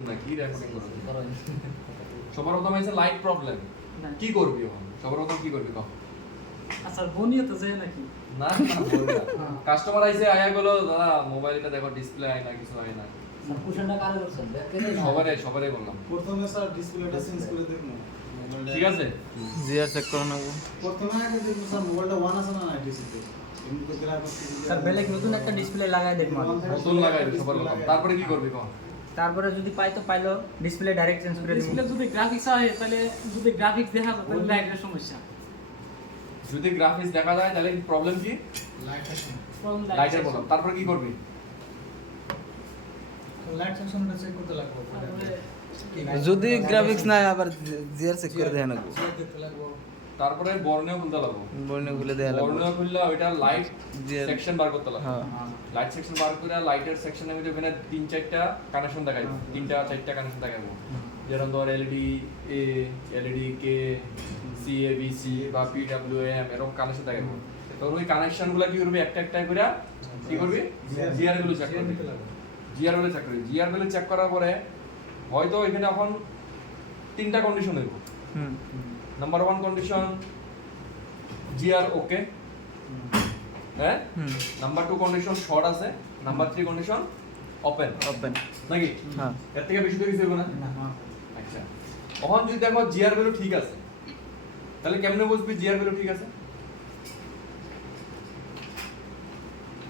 না কি রেকর্ডিং করো সবার প্রথম আছে লাইট প্রবলেম কি করবি এখন সবার প্রথম কি করবি কও আচ্ছা বনিয়ে তো যায় নাকি না কাস্টমার আইছে আয়া গেল দাদা মোবাইলটা দেখো ডিসপ্লে আয় না কিছু আয় না স্যার কুশনটা কারে করছেন সবারে বললাম প্রথমে স্যার ডিসপ্লেটা চেঞ্জ করে দেখুন ঠিক আছে জিআর চেক করে নেব প্রথমে আগে দেখুন স্যার মোবাইলটা ওয়ান আছে না ডিসপ্লে এমনি তো গ্রাফ স্যার বেলে নতুন একটা ডিসপ্লে লাগাই দেখুন নতুন লাগাই সবার প্রথম তারপরে কি করবি কও তারপরে যদি পাই তো পাইলো ডিসপ্লে ডাইরেক্ট চেঞ্জ করে ডিসপ্লে দিবেন যদি গ্রাফিক্স হয় তাহলে যদি গ্রাফিক্স দেখা যায় তাহলে লাইটের সমস্যা যদি গ্রাফিক্স দেখা যায় তাহলে প্রবলেম কি লাইটের প্রবলেম তারপরে কি করবি লাইট সেকশনটা চেক করতে লাগবে যদি গ্রাফিক্স না আবার জিআর চেক করে দেয় না দেখতে লাগবে তারপরে বর্ণেও খুলতে লাগবো বর্ণ খুলে দেয়া লাগবে বর্ণেও খুললে ওইটা লাইট যে- সেকশন বার করতে লাগবে হ্যাঁ লাইট সেকশন বার করে লাইটের সেকশনের মধ্যে ওখানে 3-4টা কানেকশন দেখাইবো 3-4টা কানেকশন দেখাইবো যেরকম ধর LED A LED K C A B C বা পি ডব্লিউ এম এরকম কানেকশন দেখাইবো তো ওই কানেকশনগুলো কি করবি একটা একটা করে কি করবি জিআর গুলো চেক করবি জিআর গুলো চেক করবি জিআর গুলো চেক করার পরে হয়তো এখানে এখন 3টা কন্ডিশন হইব হুম নাম্বার 1 কন্ডিশন জিআর ওকে হ্যাঁ হুম নাম্বার 2 কন্ডিশন শর্ট আছে নাম্বার 3 কন্ডিশন ওপেন ওপেন নাকি হ্যাঁ এর থেকে বেশি তো কিছু হবে না আচ্ছা এখন যদি দেখো জিআর ভ্যালু ঠিক আছে তাহলে কেমনে বুঝবি জিআর ভ্যালু ঠিক আছে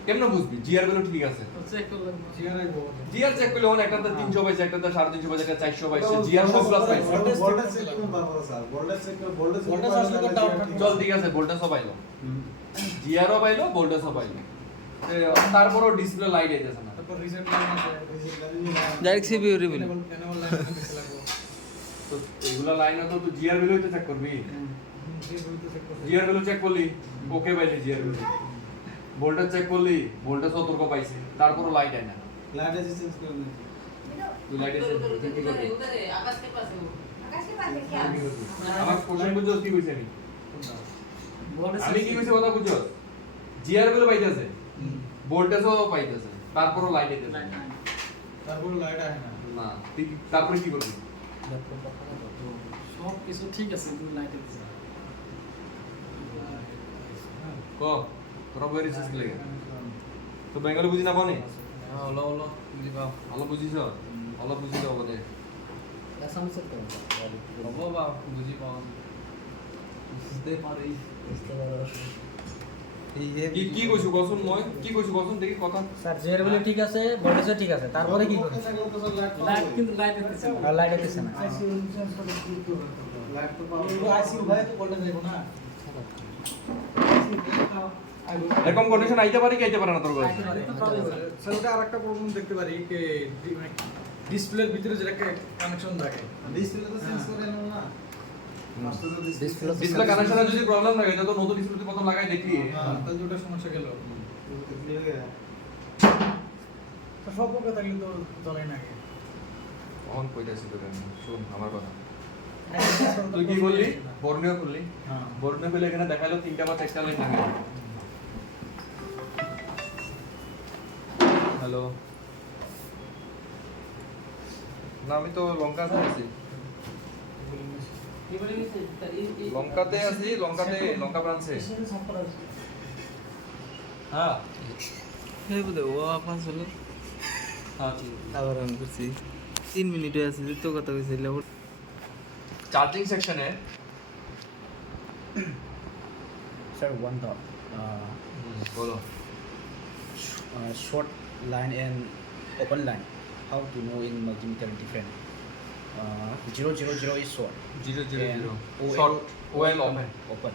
কেমনে বুঝবি জিআর ভ্যালু ঠিক আছে চেক করলাম জিআর আইবো জিআর চেক করলে হন একটাতে 300 পাইছে একটাতে 350 পাইছে একটা 400 পাইছে জিআর সব প্লাস পাইছে ভোল্টেজ চেক করুন তারপর স্যার ভোল্টেজ চেক করে ভোল্টেজ আসলে তো ডাউট চল ঠিক আছে ভোল্টেজও পাইলো জিআরও পাইলো ভোল্টেজও পাইলো তারপরও ডিসপ্লে লাইট আইতেছে না তারপর রিসেট লাইন আছে direct CPU reveal animal line দেখতে লাগবে তো এগুলা লাইন তো তুই জিআর ভ্যালু তো চেক করবি যে বলতে চেক করতে জিআর ভ্যালু চেক করলি ওকে পাইলি জিআর ভ্যালু ভোল্টেজ চেক করলি ভোল্টেজ সতর্ক পাইছে তারপরও লাইট আয় না লাইট আছে চেঞ্জ করে দিন তুই লাইট এসে কি করবি आकाश के पास है वो आकाश के पास है क्या আমার কোশ্চেন বুঝছস কি কইছি আমি বলে আমি কি কইছি কথা বুঝছস জিআর ভ্যালু পাইতেছে ভোল্টেজও পাইতেছে তারপরও লাইট আইতেছে না তারপর লাইট আসে না না তুই তারপরে কি করবি সব কিছু ঠিক আছে কিন্তু লাইটের ক তোরা বই রিসার্চ লাগে তো বেঙ্গলি বুঝি না পানি হলো হলো বুঝি পাও ভালো বুঝিস ভালো বুঝিস হবে আসাম চেক করুন হবো বা বুঝি পাও বুঝতে পারি কি কি কইছু কসুন মই কি কইছু কসুন দেখি কথা স্যার জিআর বেলে ঠিক আছে ভোল্টেজও ঠিক আছে তারপরে কি করবেন লাইট কিন্তু লাইট দিতেছে না আর লাইট দিতেছে না আইসিইউ চেঞ্জ করে ক্লিক করবেন লাইট তো পাও আইসিইউ ভাই তো বলতে যাইবো না এরকম কন্ডিশন আইতে পারে কি আইতে পারে না তোর কাছে স্যার ওটা আরেকটা প্রবলেম দেখতে পারি যে ডিসপ্লের ভিতরে যেটা কানেকশন থাকে ডিসপ্লে তো চেঞ্জ করে নাও না ডিসপ্লে কানেকশনে যদি প্রবলেম থাকে এটা তো নতুন ডিসপ্লে প্রথম লাগাই দেখি হ্যাঁ তাহলে ওটা সমস্যা গেল তো সব পক্ষে থাকলে তো চলে না অন কইতাছি তোকে শুন আমার কথা তুই কি বললি বর্ণীয় করলি হ্যাঁ বর্ণীয় করলে এখানে দেখালো 3টা বা 4টা লাইন থাকে হ্যালো না আমি তো লঙ্কাতে আছি কি বলে গেছে লঙ্কাতে আছি লঙ্কা ব্রাঞ্চে হ্যাঁ এই বুঝে ও আপনার হলো হ্যাঁ ঠিক আবার অন করছি 3 মিনিট আছে তো কথা কইছিল চার্জিং সেকশনে Sir, one thought. বলো Short line and open line. How to know in multimeter different? 000 is short. 000 OL short well open Open.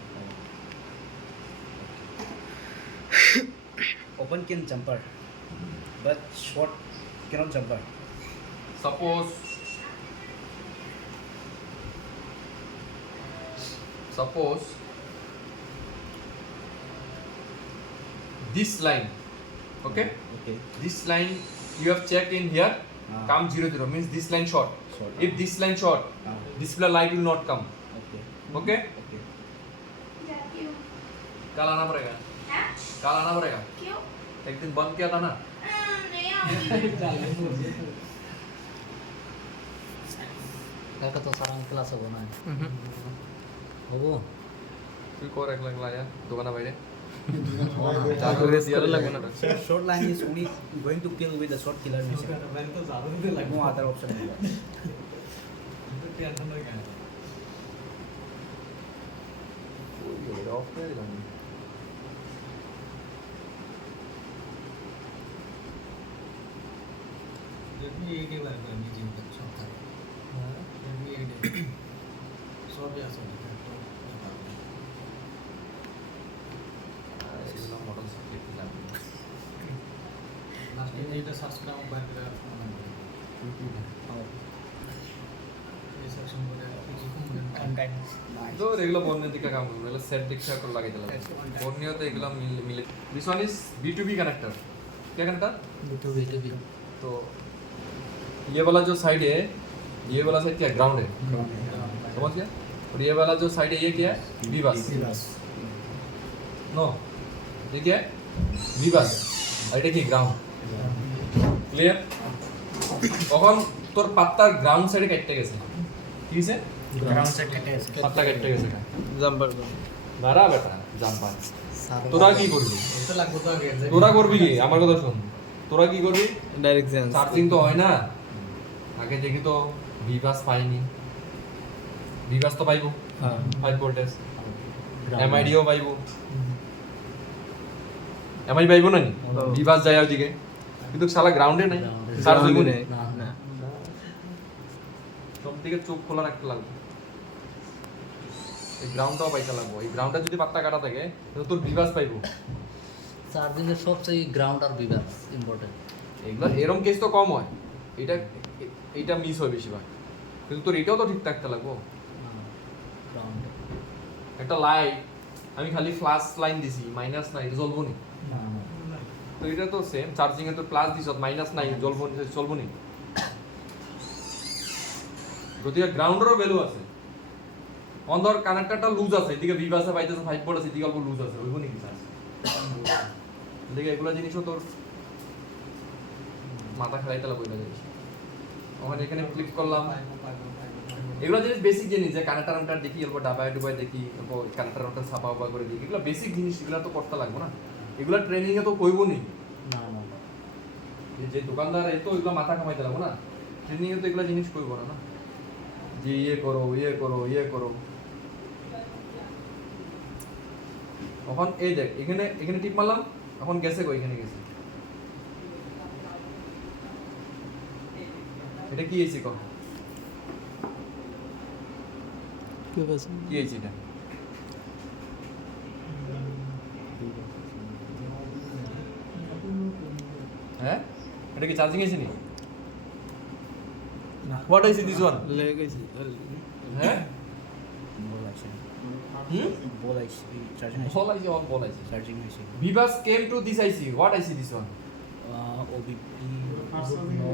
Open can jumper, but short cannot jumper. suppose this line okay Okay. this line you have checked in here come 00 means this line short Short. if this line short display light will not come Okay. okay Okay. क्यों कल आना पड़ेगा हैं कल आना पड़ेगा क्यों एक दिन बंद किया था ना नहीं आओगी একটা তো সারাং ক্লাস হবো না হবো তুই কর একলা একলা আয়া দোকানে বাইরে Short line is only going to kill with the short killer mission. No other option. Of করে দিলাম Redmi 8 এবার আমি চিন্তা সব থাকে Redmi 8 সবই আছে এগুলো মডেল সাবজেক্ট জানি লাস্ট এটা সার্চ করে আমার বাইরে করে এই সেকশন করে তো এগুলো বর্ণের দিকে কাম করবে এগুলো সেট দিকটা করে লাগাই দিলাম বর্ণীয়তে এগুলো মিলে this one is B2B connector क्या कनेक्टर B2B तो ये वाला जो साइड है ये वाला साइड क्या है ग्राउंड है समझ गया और ये वाला जो साइड है ये क्या है V बस नो ये क्या है V बस আর এটা কি গ্রাউন্ড ক্লিয়ার তখন তোর পাত্তার গ্রাউন্ড সাইডে কেটে গেছে কি হইছে গ্রাউন্ড সেট কেটে আছে পাত্তা কেটে গেছে জাম্পার বাড়া বেটা জাম্পার তোরা কি করবি এটা লাগবে তো আগে তোরা করবি কি আমার কথা শুন তোরা কি করবি ডাইরেক্ট চেঞ্জ চার্জিং তো হয় না আগে দেখি তো ভিবাস পাইনি ভিবাস তো পাইবো হ্যাঁ 5 ভোল্টেজ এমআইডিও পাইবো এমআই পাইবো না নি ভিবাস যায় ওদিকে কিন্তু শালা গ্রাউন্ডে নাই চার্জ হইবো না না না সব দিকে চোখ খোলা রাখতে লাগবে এই গ্রাউন্ডটাও পাইতে লাগবো এই গ্রাউন্ডটা যদি পাত্তা কাটা থাকে তাহলে তোর ভিবাস পাইবো চার্জিং এর সবচেয়ে গ্রাউন্ড আর বিভাগ ইম্পর্টেন্ট এগুলো এরকম কেস তো কম হয় এটা এটা মিস হয় বেশিরভাগ কিন্তু তোর এটাও তো ঠিক থাকতে লাগবো গ্রাউন্ড একটা লাইট আমি খালি ফ্লাশ লাইন দিছি মাইনাস নাই জ্বলবো নি তো এটা তো সেম চার্জিং এ তো প্লাস দিছ মাইনাস নাই জ্বলবো নি চলবো নি গতিকে গ্রাউন্ডেরও ভ্যালু আছে অন্ধর কানেক্টরটা লুজ আছে এদিকে ভি বাসে পাইতেছে 5 ভোল্ট আছে এদিকে অল্প লুজ আছে ওইবো নি কি চার্জ এদিকে এগুলা জিনিসও তোর মাথা খেলাইতে লাগবে এটা জিনিস ওখানে এখানে ক্লিক করলাম এগুলো জিনিস বেসিক জিনিস যে কানেক্টর দেখি এরপর ডাবায় ডুবায় দেখি এরপর কানেক্টর ছাপা উপা করে দেখি এগুলো বেসিক জিনিস এগুলো তো করতে লাগবে না এগুলো ট্রেনিং এ তো কইবো নি না না যে দোকানদার এই তো এগুলো মাথা কামাইতে লাগবে না ট্রেনিং এ তো এগুলো জিনিস কইবো না যে ইয়ে করো ইয়ে করো এখন এই দেখ এখানে এখানে টিপ মারলাম এখন গেছে কই এখানে গেছে এটা কি এসি কর কি বলছ কি এসি এটা হ্যাঁ এটা কি চার্জিং এসি নি হোয়াট আইসি দিস ওয়ান লেগেছে হ্যাঁ Ball IC. Hmm Ball IC. Charging IC. Ball IC on ball IC Charging IC. Vivas came to this IC. What IC this one? OBP. No,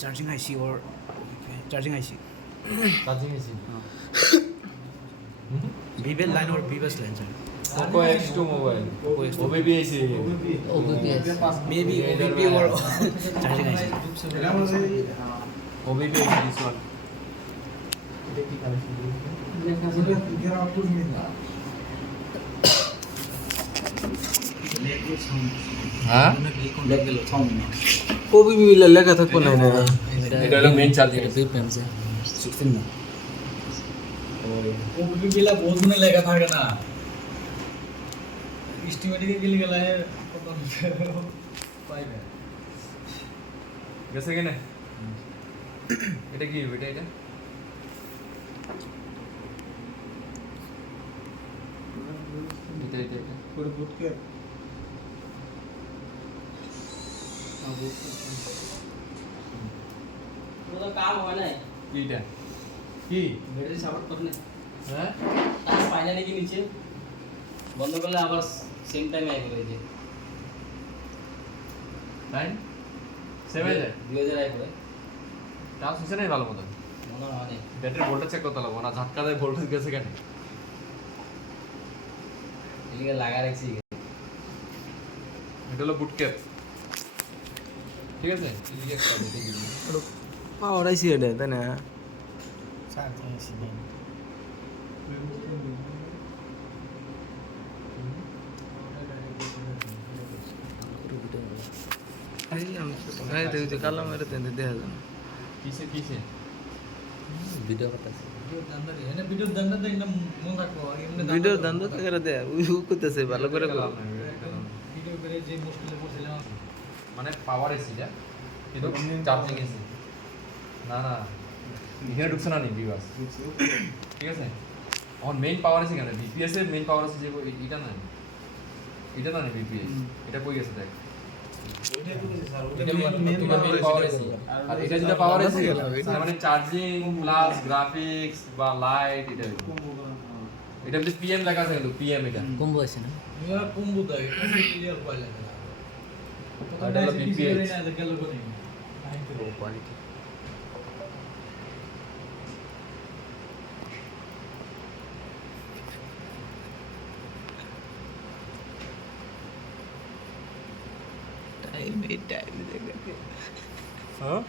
charging IC or charging IC. Charging IC. Vivel line or Vivas line, sir. Oppo X2 mobile. OBP IC. OBPS Maybe OBP or charging IC. OBP IC this one. হ্যাঁ OBB লেখা থাকবো না না এটা হলো main charging এটা BPM से 16 না ওবিপি বিলা বহুত দিনে লেখা থাকে না এস্টিমেটিকে গেলে গেলে পাইবে গেছে কেন এটা কি এটা এটা এটা পুরো বুট কে ওটা কাম হয় নাই কি এটা কি ব্যাটারি সাপোর্ট করে না হ্যাঁ টাচ পাই না নাকি নিচে বন্ধ করলে আবার সেম টাইম আই করে যে 9 7 2000 আই করে টাচ হচ্ছে না ভালো মতো মনে হয় না ব্যাটারি ভোল্টেজ চেক করতে লাগবো না ঝাটকা দেয় ভোল্টেজ গেছে কেন এদিকে লাগা রাখছি এটা হলো বুট ক্যাপ ঠিক আছে পাওয়ার আইসি এটা তাই না? চার্জিং এসি নেই এই দেখি কালাম এর তেন দেখা যায় না। কিসে কিসে ভিডিও করতেছে ভিডিও দান্দা দেখ না মন রাখবো ভিডিও দান্দ করে দেয় ও করতেছে ভালো করে লাভ নাই, ভিডিও করে যে মুশকিলে পড়ছিলাম মানে পাওয়ার এসি যা কিন্তু চার্জিং এসি না না এখানে ঢুকছে না নি বিবাস ঠিক আছে এখন মেইন পাওয়ার এসি কেন বিপিএস এর মেইন পাওয়ার এসি যে এটা না বিপিএস এটা কই গেছে দেখ এটা মেইন পাওয়ার এসি আর এটা যেটা পাওয়ার এসি তার মানে চার্জিং প্লাস গ্রাফিক্স বা লাইট এটা যে পিএম লেখা আছে কিন্তু পিএম এটা কম্বো আছে না ইয়া কম্বো দাই ক্লিয়ার পাইলা না এটা হলো BPH গেল কোনি কোয়ালিটি টাইম দেখে হ্যাঁ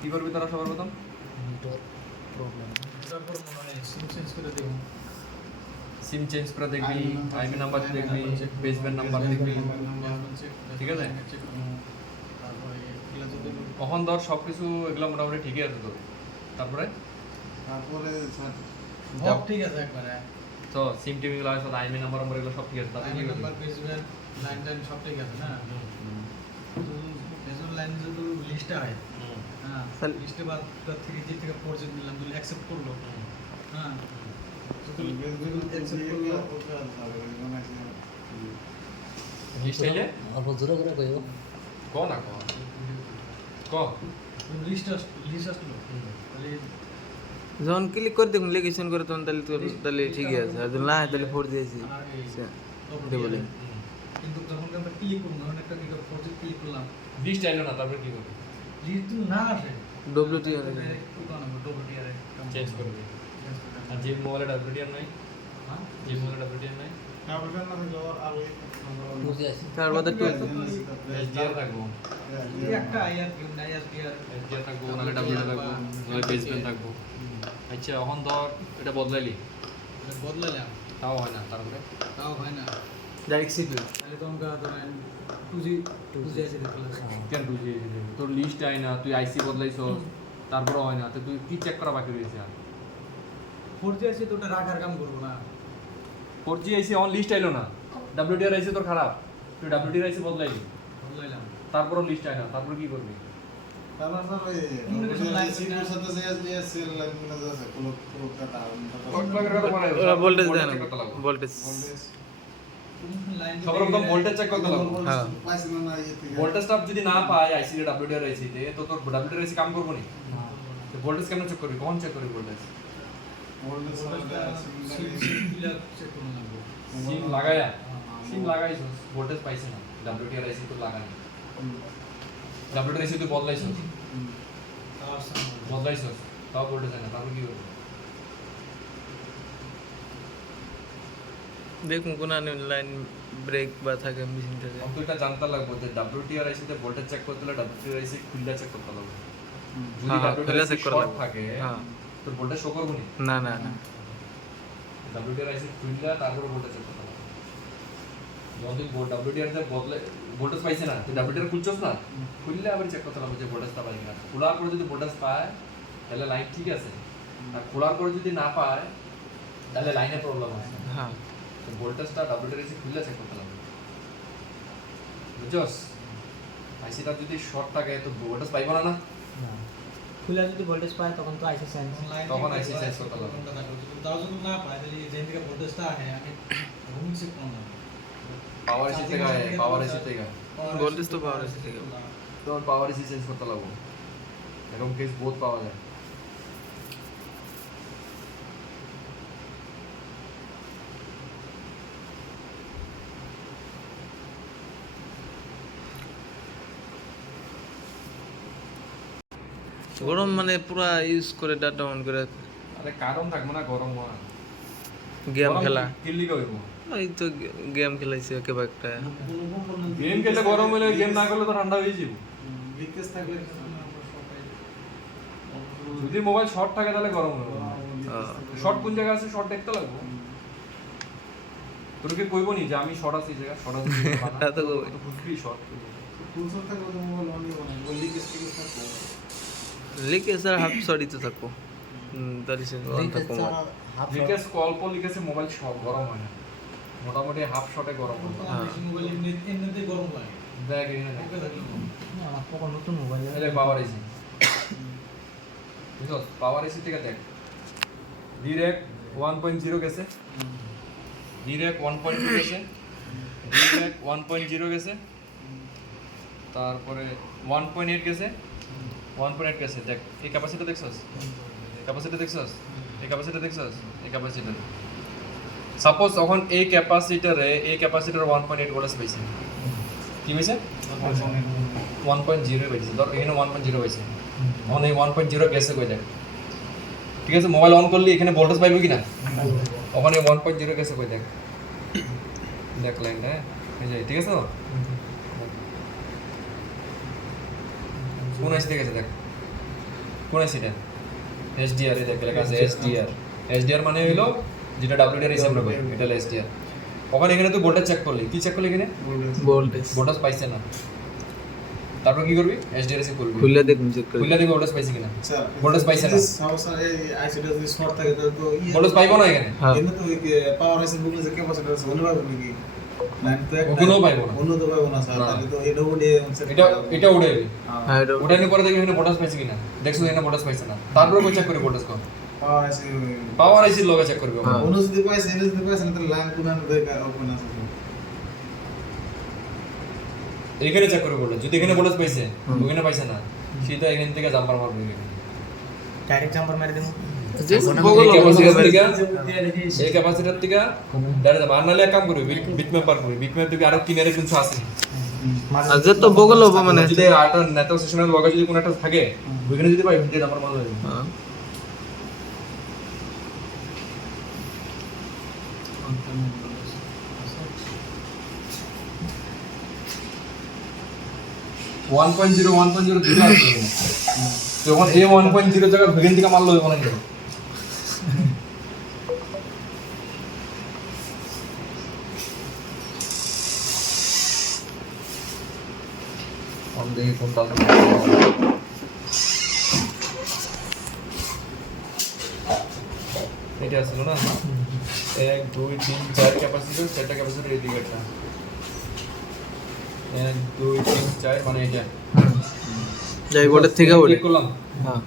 কি করবি তারা সবার প্রথম প্রবলেম তারপর মনে হয় সিম চেঞ্জ করে দেব সিম চেঞ্জ করে দেখবি আইপি নাম্বার দেখবি বেসব্যান্ড নাম্বার দেখবি ঠিক আছে তারপরে এগুলা যদি কখন ধর সব কিছু এগুলো মোটামুটি ঠিকই আছে তোর তারপরে সব ঠিক আছে একবারে তো সিম টিভি গুলো আছে আইপি নাম্বার এগুলো সব ঠিক আছে তারপরে কি আইডি করবি নাম্বার পেজবেন লাইন টাইন সব ঠিক আছে না তো পেজের লাইন যদি লিস্টে হয় হ্যাঁ তাহলে- লিস্টে বাদ 3G থেকে 4G নিলাম যদি অ্যাকসেপ্ট করলো হ্যাঁ লিস্ট আইলে অল্প জোরে করে কইও ক না ক লিস্ট আসলো তাহলে যখন ক্লিক করে দেখুন লেগেশন করে তখন তাহলে ঠিকই আছে আর যদি না হয় তাহলে 4 দিয়েছি দেবো লিঙ্ক। কিন্তু যখন আমরা ক্লিক করব ধরুন একটা 4G ক্লিক করলাম লিস্ট আইলো না তারপরে কি করবি লিস্ট না আসে WT চেঞ্জ করবি আর যে মোবাইলে ডাব্লিউটিআর নাই যে মোবাইলে ডাব্লিউটিআর নাই বুঝে আছে তার বাদে টু এসডিআর থাকবো একটা আইআর কি না আইআর এসডিআর থাকবো নাহলে ডাব্লিউটিআর থাকবো নাহলে বেসব্যান্ড থাকবো আচ্ছা এখন ধর এটা বদলাইলি বদলালাম তাও হয় না তারপরে তাও হয় না ডাইরেক্ট সিপিইউ তাহলে তো আমরা ধরেন 2G আছে দেখলাম কেন তুই তোর লিস্ট আই না তুই আইসি বদলাইছস তারপরে হয় না তো তুই কি চেক করা বাকি রয়েছে আর 4G আছে তো ওটা রাখার কাম করব না 4G আইসি অন লিস্ট আইলো না ডাব্লিউটিআর আইসি তোর খারাপ তুই ডাব্লিউটিআর আইসি বদলাইলি বদলাইলাম তারপরও লিস্ট আই না তারপর কি করবি ওরা ভোল্টেজ দেয় না ভোল্টেজ সবার প্রথম ভোল্টেজ চেক করতে লাগবে হ্যাঁ ভোল্টেজটা যদি না পায় আইসি তে ডাব্লিউটিআর আইসি তে তো তোর ডাব্লিউটিআর আইসি কাম করবো নি তো ভোল্টেজ কেমন চেক করবি কখন চেক করবি ভোল্টেজ সিম লাগায়া সিম লাগাইছস ভোল্টেজ পাইছ না ডাব্লিউটিআর আইসি তো লাগানি ডাব্লিউটিআর আইসি তুই বদলাইছস বদলাইছস তাও ভোল্টেজ হয় না তারপর কি করবি দেখুন কোন লাইন ব্রেক বা থাকে মেশিন থাকে তো এটা জানতে লাগবে যে ডাব্লিউটিআর আইসি তে ভোল্টেজ চেক করতে হলে ডাব্লিউটিআর আইসি খুললা চেক করতে লাগবে যদি হ্যাঁ, ডাব্লিউটিআর খুললা আইসি check করা শর্ট লাগবে। থাকে হ্যাঁ তোর ভোল্টেজ শো করবো নি না না না ডাব্লিউটিআর আইসি খুললা তারপরে ভোল্টেজ চেক করতে লাগবে যখন তুই ডাব্লিউটিআর তে বদলে ভোল্টেজ পাইছে না তুই ডাব্লিউটিআর খুলছস না খুললে আবার চেক করতে লাগবে যে ভোল্টেজটা পাই কিনা খোলার পরে যদি ভোল্টেজ পায় তাহলে লাইন ঠিক আছে আর খোলার পরে যদি না পায় তাহলে লাইনে প্রবলেম আছে হ্যাঁ তো ভোল্টেজটা ডাব্লিউটিআর আইসি খুললে চেক করতে লাগবে বুঝছস আইসিটা যদি শর্ট থাকে তো ভোল্টেজ পাইবো না না খুলে যদি ভোল্টেজ পায় তখন তো আইসি সেন্স তখন IC sense করতে লাগবে। তাও যদি না পায় তাহলে যেখান থেকে ভোল্টেজটা আসে আমি রুম চেক করলাম পাওয়ার এসি থেকে পাওয়ার এসি থেকে ভোল্টেজ তো পাওয়ার আছে ঠিক তোমার পাওয়ার এসি চেঞ্জ করতে লাগবে এরকম কেস বহুত পাওয়া যায় গরম মানে পুরা ইউজ করে ডাটা অন করে আরে কারণ থাকবে না গরম গেম খেলা কিল্লি কইবো এই তো গেম খেলাইছে একেবারে একটা গেম খেললে গরম হলে গেম না করলে তো ঠান্ডা হয়ে যাবে লিকেজ থাকলে যদি মোবাইল শর্ট থাকে তাহলে গরম হবে শর্ট কোন জায়গা আছে শর্ট দেখতে লাগবে তোর কি কইব নি যে আমি শর্ট আছি জায়গা শর্ট আছে তা তো কইবো। তো বুঝবি শর্ট ফুল শট থাকলে তো মোবাইল অন হবে না লিকেজ থাকলে লিকেজ আর হাফ সরি তো থাকো তারি সে থাকো লিকেজ অল্প লিকেজে মোবাইল সব গরম হয় না মোটামুটি হাফ শটে গরম হয় মোবাইল এমনিতেই গরম লাগে দেখ এখানে দেখ। আমার কখন নতুন মোবাইল এই দেখ পাওয়ার এসি বুঝছো পাওয়ার এসি থেকে দেখ ডিরেক্ট 1.0 গেছে ডিরেক্ট 1.2 গেছে ডিরেক্ট 1.0 গেছে তারপরে 1.8 গেছে 1.8 গেছে দেখ এই ক্যাপাসিটি দেখছস ক্যাপাসিটি দেখছস এই ক্যাপাসিটি দেখছস এই ক্যাপাসিটি সাপোজ এখন এই ক্যাপাসিটরে এই ক্যাপাসিটর 1.8 ভোল্ট পাইছে কি হইছে 1.0 পাইছে ধর এখানে 1.0 পাইছে অন এই 1.0 গেছে কই দেখ ঠিক আছে মোবাইল অন করলে এখানে ভোল্টেজ পাইবে কি না ওখানে 1.0 গেছে কই দেখ দেখ লাইন হ্যাঁ এই যে ঠিক আছে তো কোন এসে গেছে দেখ কোন এসিটা HDR এ দেখ লেখা আছে HDR মানে হলো যেটা WDR হিসাব হবে এটা হলো HDR ওখানে এখানে তুই ভোল্টেজ চেক করলি কি চেক করলি এখানে ভোল্টেজ ভোল্টেজ পাইছে না তারপর কি করবি HDR এসে করবি খুলে দেখ চেক করে খুলে দেখবি ভোল্টেজ পাইছে কিনা আচ্ছা ভোল্টেজ পাইছে না সমস্যা এই আইসিটা যদি শর্ট থাকে তাহলে তো ভোল্টেজ পাইবো না এখানে হ্যাঁ এমনি তো পাওয়ার আইসি বুকে যে ক্যাপাসিটর আছে ওগুলো পাবো নাকি লাইন তো একটা ওগুলোও পাইবো না। অন্য তো পাবো না স্যার না। তাহলে তো এটা উঠে এটা উড়ে যাবে হ্যাঁ এটা উঠানোর পরে দেখবি এখানে ভোল্টেজ পাইছে কিনা দেখছো এখানে ভোল্টেজ পাইছে না তারপরে কই চেক করি ভোল্টেজ কম পাওয়ার আইসি পাওয়ার আইসির লগে চেক করবি হ্যাঁ। অন্য যদি পাইছে এনে যদি পাইছে না তাহলে লাইন কোনানো দরকার ওপেন আছে এখানে চেক করবি ভোল্টেজ যদি এখানে ভোল্টেজ পাইছে ওখানে পাইছে না সেটা এখান থেকে জাম্পার মারবে এখানে ডাইরেক্ট জাম্পার মেরে দেবো যে এই ক্যাপাসিটর থেকে ডাইরেক্ট আর নালে এক কাম করবি বিটম্যাপ পার করবি বিটম্যাপ থেকে আরো কিনারে কিছু আছে আর যে তো বগল হবে মানে যদি আটা নেটওয়ার্ক সেশনের লগে যদি কোনো একটা থাকে ওখানে যদি পাই ভিডিও জাম্পার মারবে হ্যাঁ 1.0 দুটো আছে যখন এই 1.0 জায়গা ভেগেন থেকে মারলো হবে না हम देखिए कौन सा এটা ছিল না 1 2 3 4 ক্যাপাসিটর সেটা ক্যাপাসিটর এদিকে একটা 1 2 3 4 মানে এটা যাই ভোল্টেজ থেকে ওঠে ক্লিক করলাম হ্যাঁ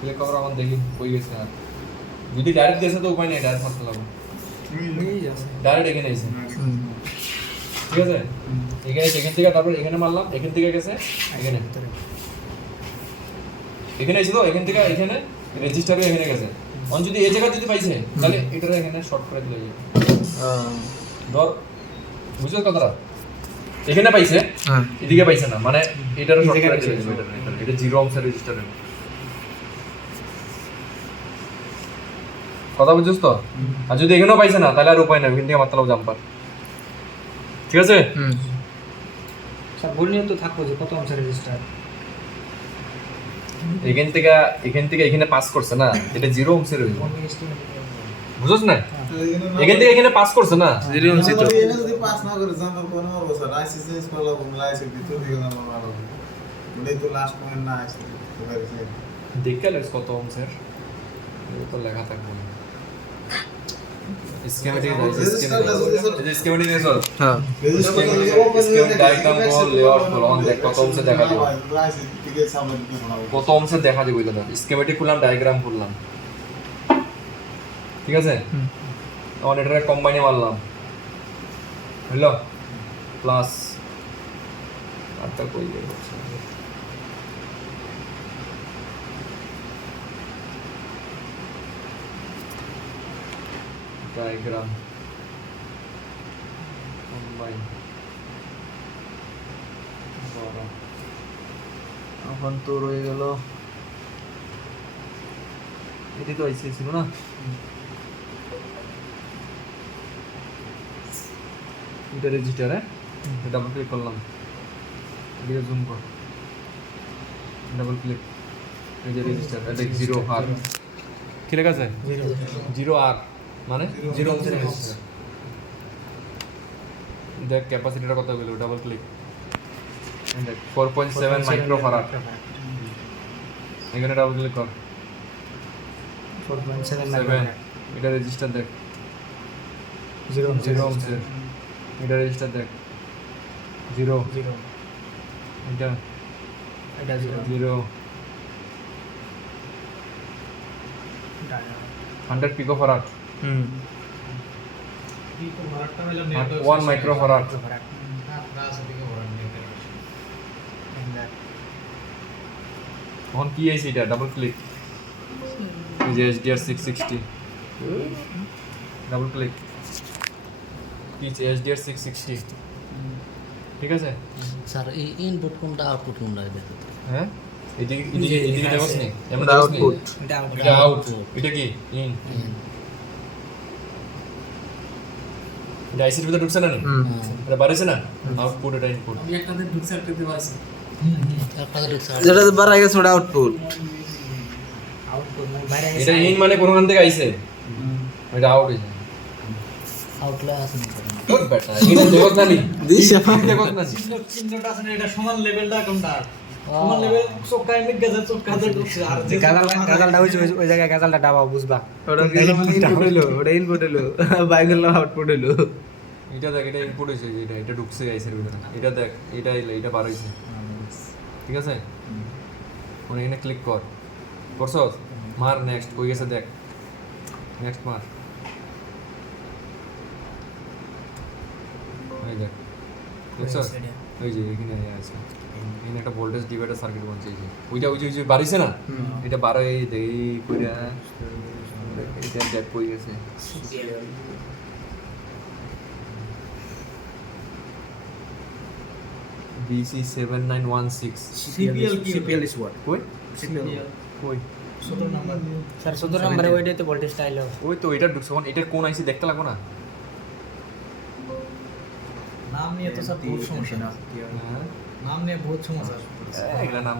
ক্লিক করার আমার দেখি কই গেছে আর যদি ডাইরেক্ট গেছে তো উপায় নেই ডাইরেক্ট মারতে লাগবে ডাইরেক্ট এখানে এসে ঠিক আছে এখানে এখান থেকে তারপর এখানে মারলাম এখান থেকে গেছে এখানে এখানে এসে তো এখান থেকে এখানে রেজিস্টারে এখানে গেছে অন যদি এই জায়গা যদি পাইছে তাহলে এটার এখানে শর্ট করে দিলে ধর বুঝছো কথাটা এখানে পাইছে হ্যাঁ এদিকে পাইছে না মানে এটারও শর্ট করে দিলে এটা 0 ওহমস এর রেজিস্টারে কথা বুঝছস তো আর যদি এখানেও পাইছে না তাহলে আর উপায় নাই এখান থেকে মারতে লাগবে জাম্পার ঠিক আছে স্যার বললেন তো থাকবো যে কত অংশ রেজিস্টার এখান থেকে এখানে পাস করছে না এটা 0 ওহমস এর হইবে বুঝছস না এখান থেকে এখানে পাস করছে না 0 ওহমস তো এনে যদি পাস না করে জাম্পার কোন মারবো স্যার আইসি চেঞ্জ করলে কোন আইসি ভিতর দিকে জাম্পার মারবো ওটাই তো লাস্ট পয়েন্ট না আইসি দেখে লেস কত ওহমস এর তো লেখা থাকবে স্কিমেটিক স্কিমেটিক এসো হ্যাঁ scheme diagram ball layout ball on দেখ কত ওহমস দেখা দিবে আইসি টিকে সামনে দিকে শোনাবো কত ওহমস দেখা দিবে এটা স্কিমেটিক করলাম ডায়াগ্রাম করলাম ঠিক আছে অন এটা কম্বাইনে মারলাম হলো প্লাস আটটা কই গেল ডায়াগ্রাম কম্বাইন এখন তো রয়ে গেল এটি তো আইসি ছিল না এটা রেজিস্টার হ্যাঁ ডাবল ক্লিক করলাম এদিকে জুম কর ডাবল ক্লিক এই যে রেজিস্টার এটা 0 আর কি লেখা আছে 0 আর মানে 0 হচ্ছে রেজিস্টার দেখ ক্যাপাসিটিটা কত হলো ডাবল ক্লিক দেখ 4.7 মাইক্রোফ্যারাড এখানে ডাবল ক্লিক কর 4.7 এটা রেজিস্টার দেখ 0 ohms এটা রেজিস্টার দেখ 0 এটা এটা 0 0 100 পিকোফ্যারাড পিকো ভাড়াটা হইলো 1 মাইক্রোফ্যারাড এখন কি আছে এটা ডাবল ক্লিক এই যে HDR 660 ডাবল ক্লিক কি আছে HDR 660 ঠিক আছে স্যার এই ইনপুট কোনটা আউটপুট কোনটা দেখো তো। হ্যাঁ এদিকে দেখছ নি এমন এটা দেখছ নি আউটপুট এটা আউট এটা কি ইন In। এটা আইসির ভিতরে ঢুকছে না নি এটা বাইরেছে না আউটপুট এটা ইনপুট একটাতে ঢুকছে যেটা বার আগে ওটা আউটপুট আউটপুট মানে বাইরে এটা ইন মানে কোনখান থেকে আইছে এটা আউট হইছে আউটলে আসেনি গুড বেটা এটা দেখছ না নি দিশা দেখছ না নি চিহ্নটা আছে না এটা সমান লেভেলটা কোনটা সমান লেভেল চোখা এমনি গেছে চোখা ঢুকছে আর যে গাজালটা ওই জায়গায় গাজালটা ডাবা বুঝবা ওটা ইনপুট হলো বাইকের আউটপুট হলো এটা দেখ এটা ইনপুট হইছে এটা ঢুকছে আইসির ভিতরে এটা দেখ এটা বার হইছে ঠিক আছে ওখানে এখানে ক্লিক কর করছস মার নেক্সট কই গেছে দেখ নেক্সট মার এই দেখ দেখছস ওই যে এখানে আছে এখানে একটা ভোল্টেজ ডিভাইডার সার্কিট বনছে এই যে ওইটা বাড়িছে না এটা বারো এই দেই কইরা এটা দেখ কই গেছে BC7916 CPL is what? কই CPL. কই 17 নাম্বার স্যার 17 নম্বরে ওইটাতে ভোল্টেজটা আইলো ওই তো এটা ঢুকছে এটার কোন আইসি দেখতে লাগো না নাম নিয়ে তো স্যার বহুত সমস্যা না নাম নিয়ে বহুত সমস্যা এগুলা নাম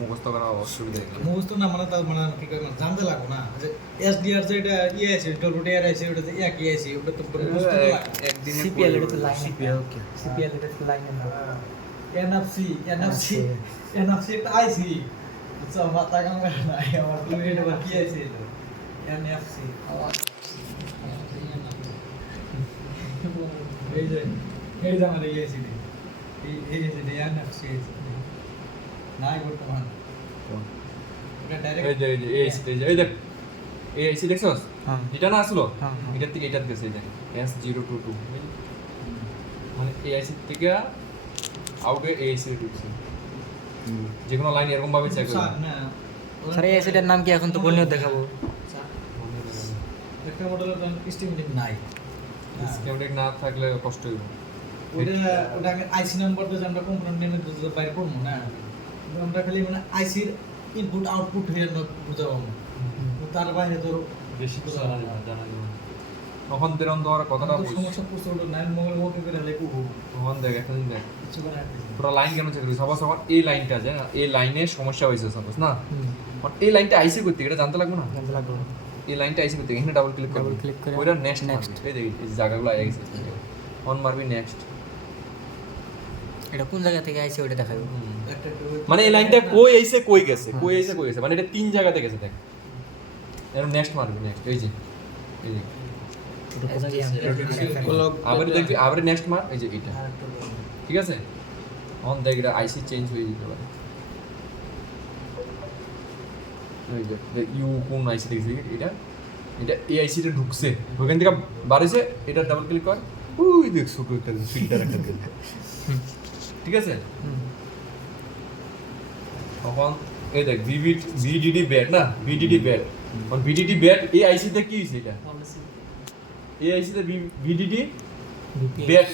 মুখস্থ করা অসুবিধা এগুলো মুখস্থ না মানে তার মানে কি কয় মানে জানতে লাগবো না যে এসডিআর যে এটা ইয়ে আছে ডব্লিউটিআর আছে ওটা যে একই আছে ওটা তো মুখস্থ তো লাগবে একদিনে সিপিএল এটা তো লাইন CPL, okay. সিপিএল এটা তো লাইন না এনএফসি একটা আইসি বুঝছো মাথা কাম করে না আমার তুমি এটা বা কি আছে এটা এনএফসি এই যে আমার এই আছে এই যে এনএফসি নাই বর্তমান এটা এই ডাইরেক্ট যে এই এই দেখ এই আইসি দেখছস হ্যাঁ। এটা না আসলো হ্যাঁ, হ্যাঁ। এটার থেকে এটার গেছে এই দেখ S022 মানে এই আইসি থেকে আউটে এই আইসি ঢুকছে যে কোনো লাইন এরকম ভাবে চেক স্যার করবে না স্যার এই এসিটার নাম কি এখন তো বললেও দেখাবো একটা মডেলের স্টিমেটিক নাই স্কিমেটিক না থাকলে কষ্ট হইব ওটা আমি আইসি নাম্বার দিয়ে আমরা কম্পোনেন্ট নিয়ে বাইরে করবো না আমরা খালি মানে আইসির ইনপুট আউটপুট হয়ে বুঝাবো তার বাইরে তো বেশি তো জানা যাবে তখন তেরন দেওয়ার কথাটা বুঝ সমস্যা পড়ছে ওটা নাইন মোবাইল ওকে করে হলে কুহু তখন দেখ একটা দিন দেখ কিছু করে রাখতে পুরো লাইন কেন চেক করি সাপোজ আমার এই লাইনটা আছে না এই লাইনে সমস্যা হয়েছে সাপোজ না আর এই লাইনটা আইসি করতে এটা জানতে লাগবে না জানতে লাগবে এই লাইনটা আইসি করতে এখানে ডাবল ক্লিক করবি Double click করে ওইটা নেক্সট next. এই দেখ এই জায়গাগুলো আই গেছে অন মারবি নেক্সট এটা কোন জায়গা থেকে আইছে ওটা দেখাবো একটা মানে এই লাইনটা কই আইছে কই গেছে মানে এটা তিন জায়গাতে গেছে দেখ এরকম নেক্সট মারবি নেক্সট এই যে আবার দেখবি আবার নেক্সট মার এই যে এটা ঠিক আছে অন দেখ এটা আইসি চেঞ্জ হয়ে যেতে পারে এই যে ইউ কোন আইসি দেখছি এটা এই আইসিটা ঢুকছে ওখান থেকে বাড়িছে এটা ডাবল ক্লিক কর ওই দেখ ছোট একটা ফিল্টার একটা দিল ঠিক আছে তখন এই দেখ ভিডিডি ব্যাট না ভিডিডি ব্যাট আর ভিডিডি ব্যাট এই আইসিতে কি হইছে এটা এই আইসিতে ভিডিডি ব্যাট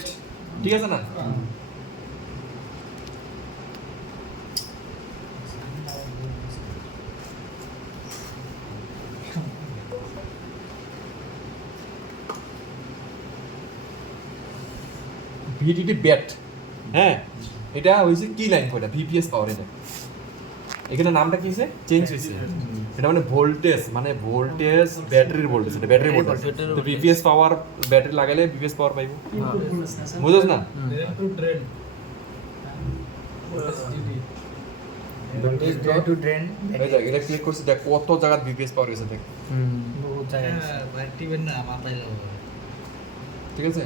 ঠিক আছে না ভিডিডি ব্যাট, হ্যাঁ এটা হয়েছে কি লাইন কয়টা ভিপিএস পাওয়ার এটা, এখানে নামটা কি হয়েছে চেঞ্জ হয়েছে, এটা মানে ভোল্টেজ ব্যাটারির ভোল্টেজ, এটা ব্যাটারি ভোল্টেজ, তো ভিপিএস পাওয়ার ব্যাটারি লাগাইলে ভিপিএস পাওয়ার পাইবো, বুঝছ না? Drain two drain drain two drain এই দেখ এটা ক্লিক করছি, দেখ কত জায়গা ভিপিএস পাওয়ার গেছে দেখ, বহুত জায়গায় ভাই টিভেন না মাথায় লাগবে ঠিক আছে?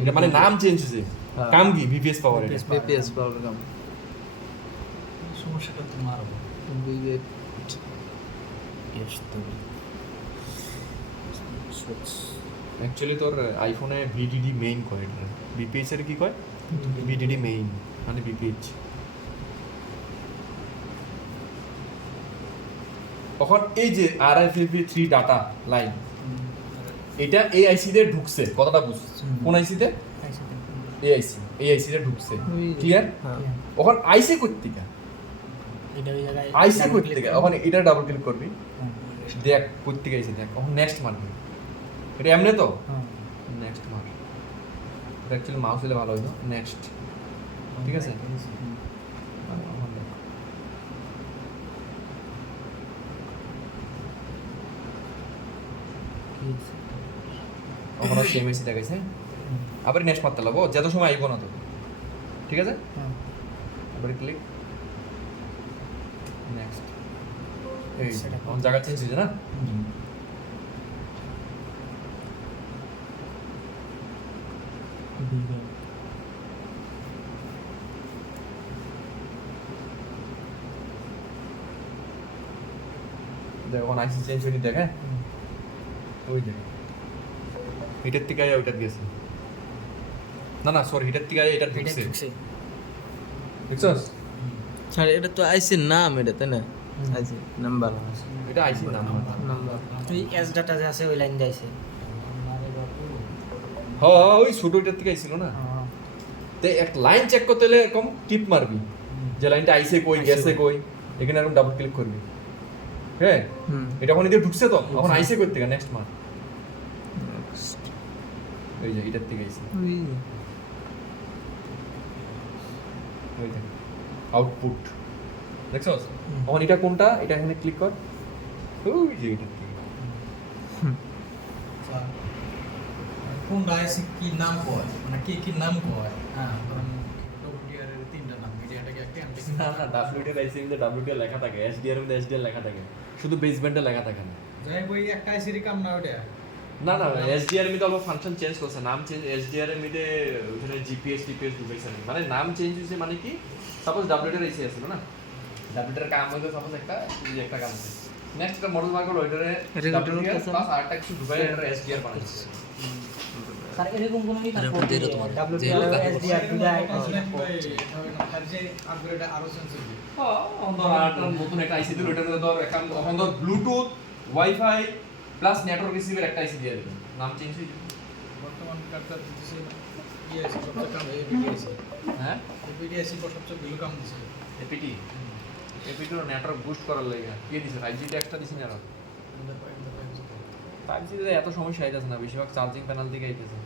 এটা মানে নাম চেঞ্জ হয়েছে, কাম কি ভিপিএস পাওয়ার, এটা বিপিএস পাওয়ার কাম সমস্যাটা তোমার হবে। বিগেট অ্যাকচুয়ালি তোর আইফোনে ভিডিডি মেইন কয়, এটা বিপিএস এর কি কয় ভিডিডি মেইন মানে বিপিএইচ। তখন এই যে RFFP3 ডাটা লাইন এটা এই আইসি তে ঢুকছে, কথাটা বুঝ, কোন আইসি তে? এই আইসি তে ঢুকছে, ক্লিয়ার? ওখান আইসি করতে গা এটা ওই জায়গায় আইসি করতে গা ওখানে এটা ডাবল ক্লিক করবি, দেখ করতে গেছে, দেখ ওখানে নেক্সট মারবি, এটা এমনি তো নেক্সট মার, এটা অ্যাকচুয়ালি মাউস হলে ভালো হইতো, নেক্সট, ঠিক আছে? ওখানে সেম এসি দেখাইছে, আবার নেক্সট মারতে লাগবো, যত সময় আইব না তো, ঠিক আছে? আবার ক্লিক নেক্সট, এই কোন জায়গা চেঞ্জ হয়েছে না? দেখ ওখানে আইসি চেঞ্জ হয়নি, দেখ হ্যাঁ ওই দেখ এটার থেকে ওইটার গেছে, না সরি এটার থেকে এটার ঢুকছে, দেখছস? স্যার এটা তো আইসির নাম, এটা তাই না? আইসি নাম্বার, এটা আইসি নাম, নাম্বার ওই এস ডাটা যে আছে ওই লাইন দিয়েছে হ্যাঁ ওই ছোট ওইটার থেকে আইছিল না, তো এক লাইন চেক করতে হলে এরকম টিপ মারবি, যে লাইনটা আইসে কই গেছে কই, এখানে এরকম ডাবল ক্লিক করবি, হ্যাঁ এটা ওখানে দিয়ে ঢুকছে তো, এখন আইসে করতে গা নেক্সট মার, এই যে এটার থেকে আইসে, ওই দেখ আউটপুট, দেখছস? এখন এটা কোনটা, এটা এখানে ক্লিক কর, ওই যে এটার থেকে কোন আইসি কি নাম কয়, মানে কি নাম কয়, হ্যাঁ ধরুন ডব্লিউডিআর এর তিনটা নাম, মিডিয়াটাকে একটা এমটি না ডাব্লিউটি আইসি এর মধ্যে ডাব্লিউটি লেখা থাকে, এসডিআর এর মধ্যে এসডিআর লেখা থাকে, শুধু বেসমেন্টে লেখা থাকে না। যাই বই একটা আইসির কাম না ওটা, না এসডিআর এর মধ্যে অল্প ফাংশন চেঞ্জ করছে, নাম চেঞ্জ, এসডিআর এর মধ্যে ওখানে জিপিএস টিপিএস ঢুকাইছে, মানে নাম চেঞ্জ হইছে, মানে কি সাপোজ ডাব্লিউটি এর আইসি আছে না, ডাব্লিউটি এর কাম হইছে সাপোজ একটা, এই যে একটা কাম আছে, নেক্সট একটা মডেল বার করলো, ওইটারে ডাব্লিউটি প্লাস আরেকটা কিছু ঢুকাই এটা এসডিআর বানাইছে। স্যার এরকম কোনো ই এরকম দিয়ে দাও তোমার। ডব্লিউডিআর এসডিআর দুটাই আপগ্রেড আরো সেন্সিটিভ। নতুন একটা আইসি দিল, ওইটার ধর এখন ধর Bluetooth wifi plus network receiver একটা আইসি দিয়ে দেবেন, নাম চেঞ্জ হয়ে যাবে। বর্তমান কার্ডটা দিতেছে ইএসি সবচেয়ে কাম এবিডিএসি, হ্যাঁ এবিডিএসি সবচেয়ে ভালো কাম দিছে। এপিটি এপিটির নেটওয়ার্ক বুস্ট করার লাগে কি দিছে, 5G ট্যাক্সটা দিছে না, 5G তে এত সমস্যা আইতাছে না, বেশিরভাগ চার্জিং প্যানেল থেকে আইতাছে।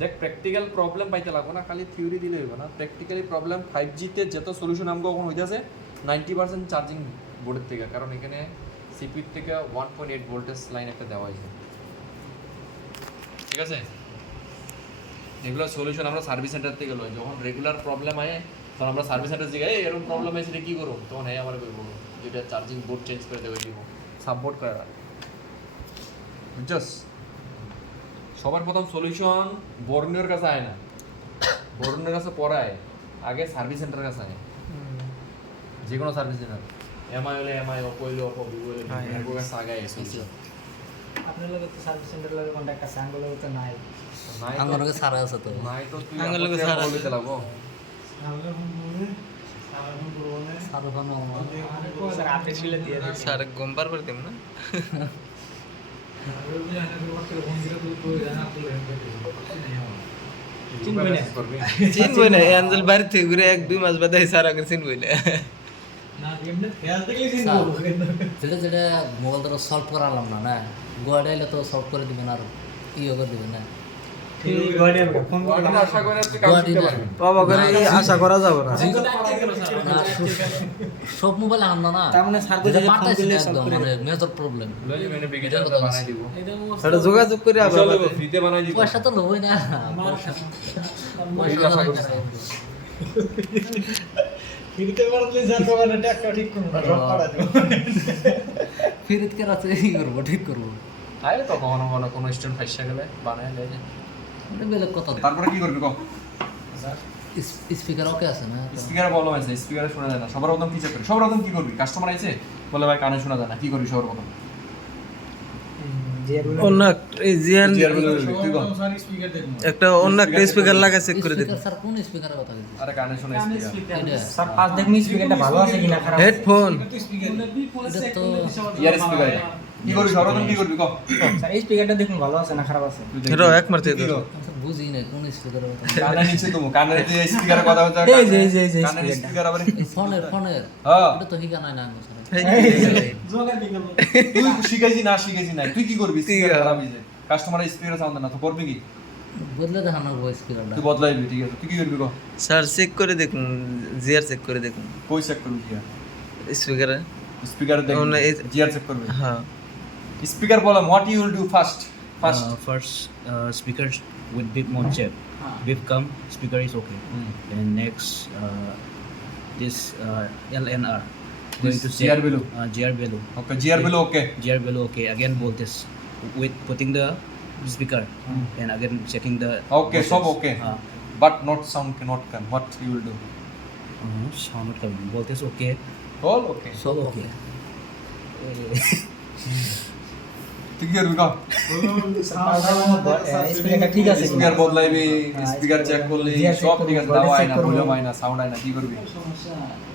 দেখ প্র্যাকটিক্যাল প্রবলেম পাইতে লাগবে না, খালি থিওরি দিলে হইব না, প্র্যাকটিক্যালি প্রবলেম 5G তে যত সলিউশন আমগো এখন হইতাছে 90% চার্জিং বোর্ডের থেকে, কারণ এখানে সিপিইউ থেকে 1.8 ভোল্টেজ লাইন একটা দেওয়া হয়েছে, ঠিক আছে? এগুলো সলিউশন আমরা সার্ভিস সেন্টার থেকে লই, যখন রেগুলার প্রবলেম আয় তখন আমরা সার্ভিস সেন্টার থেকে এরকম প্রবলেম আছে কি করব, তখন এই আমার কইব যেটা চার্জিং বোর্ড চেঞ্জ করে দেবে দিব, সাপোর্ট করে, বুঝছস? সবার প্রথম সলিউশন বর্ণের কাছে আয় না, বর্ণের কাছে পড়ায় আগে সার্ভিস সেন্টারের কাছে আয়, যে কোনো সার্ভিস সেন্টার, এমআই হলে এমআই, ওপো হলে ওপো, ভিভো হলে ভিভো, এর কাছে আগে এসে আপনার লগে তো সার্ভিস সেন্টার লগে কন্টাক্ট আছে, আঙ্গুল লগে তো নাই। আমার লগে সারা আছে তো। নাই তো তুই আঙ্গুল লগে সারা সারা বলতে লাগবো, সারা খানো আমার। স্যার আপডেট গুলো দিয়ে দিন স্যার গোমবার করে দিম না, চিনবই না। চিনবই না, অ্যাঞ্জেল বাড়ি থেকে ঘুরে 1-2 মাস বাদে স্যার আগে চিনবই না। না এমনি ফেয়ার দেখলে চিনবো, যেটা যেটা মোবাইল দ্বারা সলভ করালাম না, না গোয়াটা এলে তো সলভ করে দিবেন আর ইয়ে করে দিবেন না। ঠিক গড়ে ফোন করে আমি আশা করি আপনি কাজ শিখতে পারবেন। বাবা করে এই আশা করা যাবে না না, সব মোবাইল আনলো না তার মানে স্যার যেটা ফোন পাঠাইছে দিলে একদম মানে মেজর প্রবলেম লয়ে যাবেন বিগিটারটা বানাই দিব। এটা যোগাযোগ করে আবার চলে যাবো ফ্রিতে বানাই দিব। পয়সা তো লবই না এই আশা করছি। ফিরতে পারলে যা তো মানে টাকা ঠিক করব না সব পাড়া দেব ফিরিত কে রাতে কি করবো ঠিক করবো আরে তো কখনো কখনো কোনো স্টুডেন্ট ফাইসা গেলে বানাই লয়ে যায়। এটা বেলেগ কথা তারপরে কি করবি কম? স্পিকার ওকে আছে না স্পিকারে বলো আছে, স্পিকারে শোনা যায় না। সবার প্রথম কি চেক করবি? সবার প্রথম কি করবি? কাস্টমার আইছে বলে ভাই কানে শোনা যায় না, কি করবি সবার প্রথম? অন্য এই জিয়ান তুই কম। স্যার স্পিকার দেখুন একটা অন্য একটা স্পিকার লাগা চেক করে দেখুন। স্পিকার স্যার কোন স্পিকারের কথা বলছিস আরে কানে শোনা স্পিকার। এটা স্যার পাঁচ দেখুন স্পিকারটা ভালো আছে কিনা খারাপ হেডফোন স্পিকার এটা তো ইয়ার স্পিকার কি করবি? সবার প্রথম কি করবি কম? স্যার এই স্পিকারটা দেখুন ভালো আছে না খারাপ আছে হেরো এক মারতে কি দাও। করো? বুঝি না কোন স্পিকারের কথা কানে নিচে তুমি কানের যে স্পিকারের কথা হচ্ছে এই যে, এই যে, এই যে কানের speaker টা। স্পিকার আবার ফোনের হ্যাঁ এটা তো হিকা নাই না স্যার তুই শিখাইছি না শিখাইছি না তুই কি করবি? স্পিকার খারাপ হইছে, কাস্টমারের স্পিকার সাউন্ড না তো করবি কি? বদলে দেখানো ভয়েস স্পিকারটা তুই বদলাইবি, ঠিক আছে। তুই কি করবি কম? স্যার চেক করে দেখুন, জিয়ার চেক করে দেখুন কই চেক করবি কি? স্পিকারে। স্পিকার দেখ না, জিআর চেক করবি। হ্যাঁ স্পিকার বললাম what you will do first First, speakers with big mode check. Big come, speaker is okay. And next, this LNR. Going to check GR value. GR value. Okay GR বলে ওকে GR value okay. Again, voltage with putting the speaker and again checking the. Okay সব okay but not sound cannot come what you will do? Sound not coming. Voltage okay. All okay সব okay তুই কি করবি কম? স্পিকারটা ঠিক আছে speaker বদলাইবি, স্পিকার চেক করলি, GR check সব করবি, ঠিক আছে, voltage দাও check আয় না, করবি। ভলিউম আয় না, সাউন্ড আয় না, কি করবি?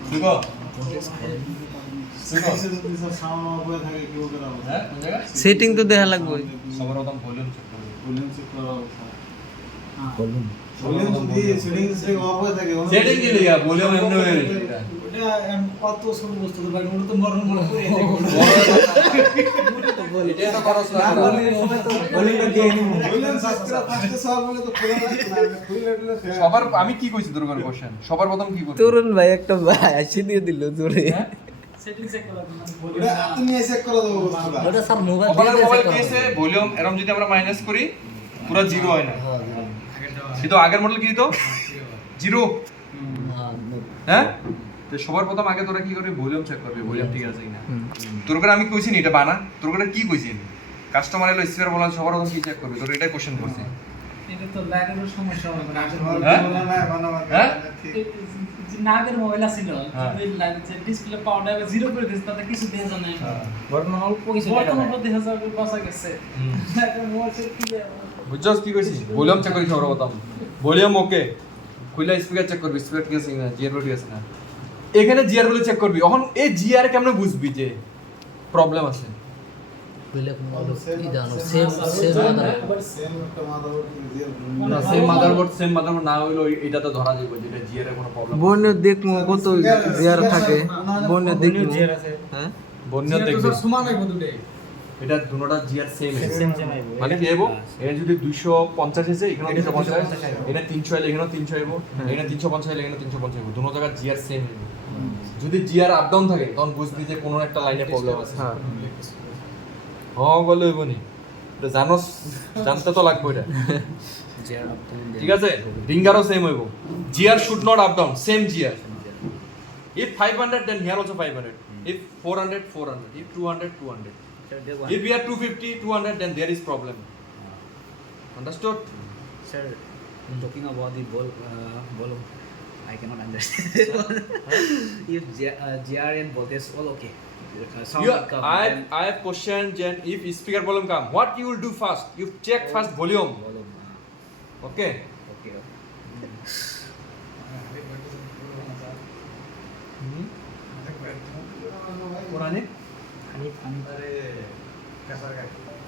তুই কর। তুই কর। হ্যাঁ, কোন জায়গায়? সেটিং তো দেখা লাগবে। সবার প্রথম ভলিউম চেক করবি। Volume. সেটিং কি লিগা ভলিউম এমনি হয়ে গেছে ওটা কত ছোট বস্তু তো ভাই ওটা তো মরণ মরণ করে এটা তো খরচ না বলিটা দিয়ে নিব সবার আমি কি কইছি তোর করে কোশ্চেন সবার প্রথম কি করবি? তরুণ ভাই একটা ভাই আসি দিয়ে দিল জোরে। ওটা স্যার মোবাইল ওখানে মোবাইল কেসে ভলিউম এরকম যদি আমরা মাইনাস করি পুরো জিরো হয় না, কিন্তু আগের মডেল কি তো জিরো। হ্যাঁ তো সবার প্রথম আগে তোরা কি করবি? ভলিউম চেক করবি, ভলিউম ঠিক আছে কিনা। তোর করে আমি কইছি নি এটা বানা, তোর করে কি কইছি কাস্টমার এলো স্পিকার বললাম সবার প্রথম কি চেক করবি? তোর এটাই কোশ্চেন করছি। এটা তো লাইটের সমস্যা হবে না হ্যাঁ নাগের মোবাইল আছিল হ্যাঁ। ডিসপ্লে পাওয়ারটা জিরো করে দিয়েছে তাতে কিছু দিয়ে জানে বর্তমান অল্প কিছু বর্তমান 2000 বাঁচা গেছে মোবাইল সেট কি বুঝছস কি কইছি? ভলিউম চেক করি সবার প্রথম, ভলিউম ওকে কইলা স্পিকার চেক করবি, স্পিকার ঠিক আছে কিনা, জিআর ঠিক আছে না। এখানে জিআর বলে চেক করবি। এখন এই জিআর কেমনে বুঝবি যে প্রবলেম আছে? কইলে কোন ই জানো সেম সেম মাদারবোর্ড না হইলো এটা তো ধরা যাবে যেটা জিআর এর কোনো প্রবলেম। বন্য দেখমু কত জিয়ার থাকে, বন্য দেখমু। হ্যাঁ বন্য দেখবে সমান হইব দুটোই এটা দুটোটা জিআর সেম সেম আইব মানে কি হইব? এটা যদি 250 এসে এখানে 250, এখানে 300 এলে এখানে 300 হইব, এখানে 350 এলে এখানে 350 হইব, দুটো জায়গা জিআর সেম হইব। যদি জিআর আপ ডাউন থাকে তখন বুঝবি যে কোনো একটা লাইনে প্রবলেম আছে। হ্যাঁ হ্যাঁ বলে হইব নি, এটা জানোস, জানতে তো লাগবে এটা। GR up to ঠিক আছে, রিঙ্গারও সেম হইব। GR should not up down, same GR. If 500 then here also 500. If 400 400. If 200 200. If we are 250 200 then there is problem. Understood? Sir, talking about the volume, I cannot understand. If GR and voltage all okay. Sound You, will come. I have question Jen, if speaker volume come, what you will do first? You check first volume. Volume. Okay. Okay. কোরআনে আমি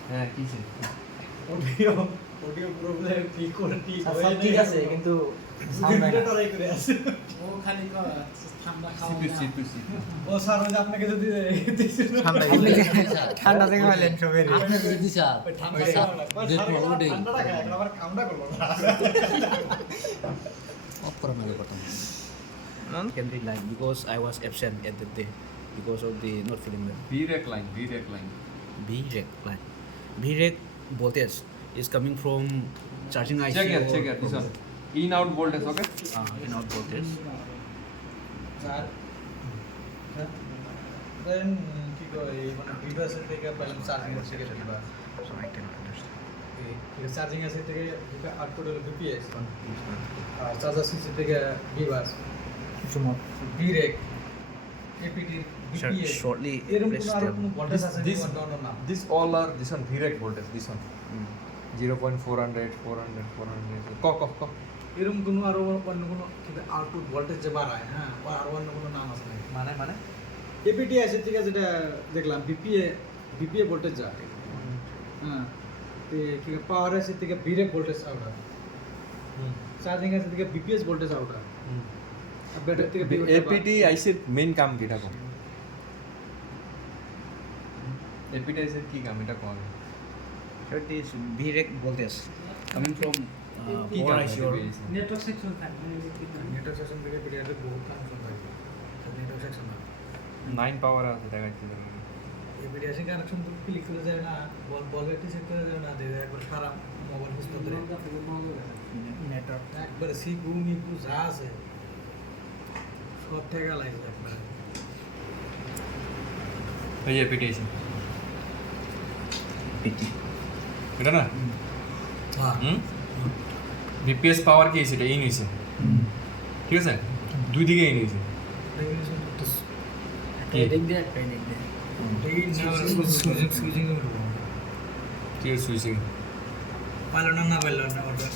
হ্যাঁ কি ছিল? Audio problem কি করে ঠিক সব হয় ঠিক আছে কিন্তু sound হয় না। ট্রাই করে আছে ও খালি ঠান্ডা খাওয়া সিপি ও স্যার ওই যে আপনাকে যদি ঠান্ডা ঠান্ডা থেকে পাইলেন সবের আপনি যদি দিশার ঠান্ডা খায় এখন আবার কামড়া করবো না অপরাধ কথা Secondary line because I was absent at that day because of the not feeling well. VREC line VREC line. VREC voltage is coming from charging IC. check here this one in out voltage okay In out voltage. Sir দেন কি কই মানে বিভাস থেকে পাইলাম charging আছে থেকে দিবা So I cannot understand. Charging আছে থেকে আউটপুট হলো বিপিএস আর চার্জার সুইচ থেকে বিভাস ডিরেক এপিটি বিপিএস Shortly, এরকম please কোনো আর tell. কোনো ভোল্টেজ আছে this না this all are this one VREC voltage this one 0.400 400 ko এরকম কোনো আরো অন্য কোনো আউটপুট ভোল্টেজ যে বাড়ায় হ্যাঁ আর অন্য কোনো নাম আছে নাকি মানে এপিটি আছে ঠিক আছে যেটা দেখলাম বিপিএ ভোল্টেজ যায় হ্যাঁ তে কি পাওয়ার আছে থেকে বিরেক ভোল্টেজ আউট হয় চার্জিং আছে থেকে বিপিএস ভোল্টেজ আউট হয় আর ব্যাটারি থেকে APT IC মেইন কাম কিটা কো APT IC কি কাম এটা কো So it is VREC voltage coming from কি 4 কাম IC or নেটওয়ার্ক সেকশন থাকবে নেটওয়ার্ক সেকশন থেকে বিরিয়াতে বহুত কানেকশন হয় নেটওয়ার্ক সেকশন 9 পাওয়ার আছে দেখাচ্ছি এপিটি আছে কানেকশন তো ক্লিক করে যায় না বল একটু চেক করে যায় না দেখে একবার সারা মোবাইল বুঝতে ধরে নেটওয়ার্ক একবারে সিপু মিপু যা আছে সব ঠেকা লাগছে একবারে এই APT IC PT. এটা না হ্যাঁ বিপিএস পাওয়ার কি সেটা ইন হইছে ঠিক আছে দুই দিকে ইন হইছে এদিক দিয়ে একটা এদিক দিয়ে এই না সুইচিং কি সুইচিং পালো না পালো না ওটা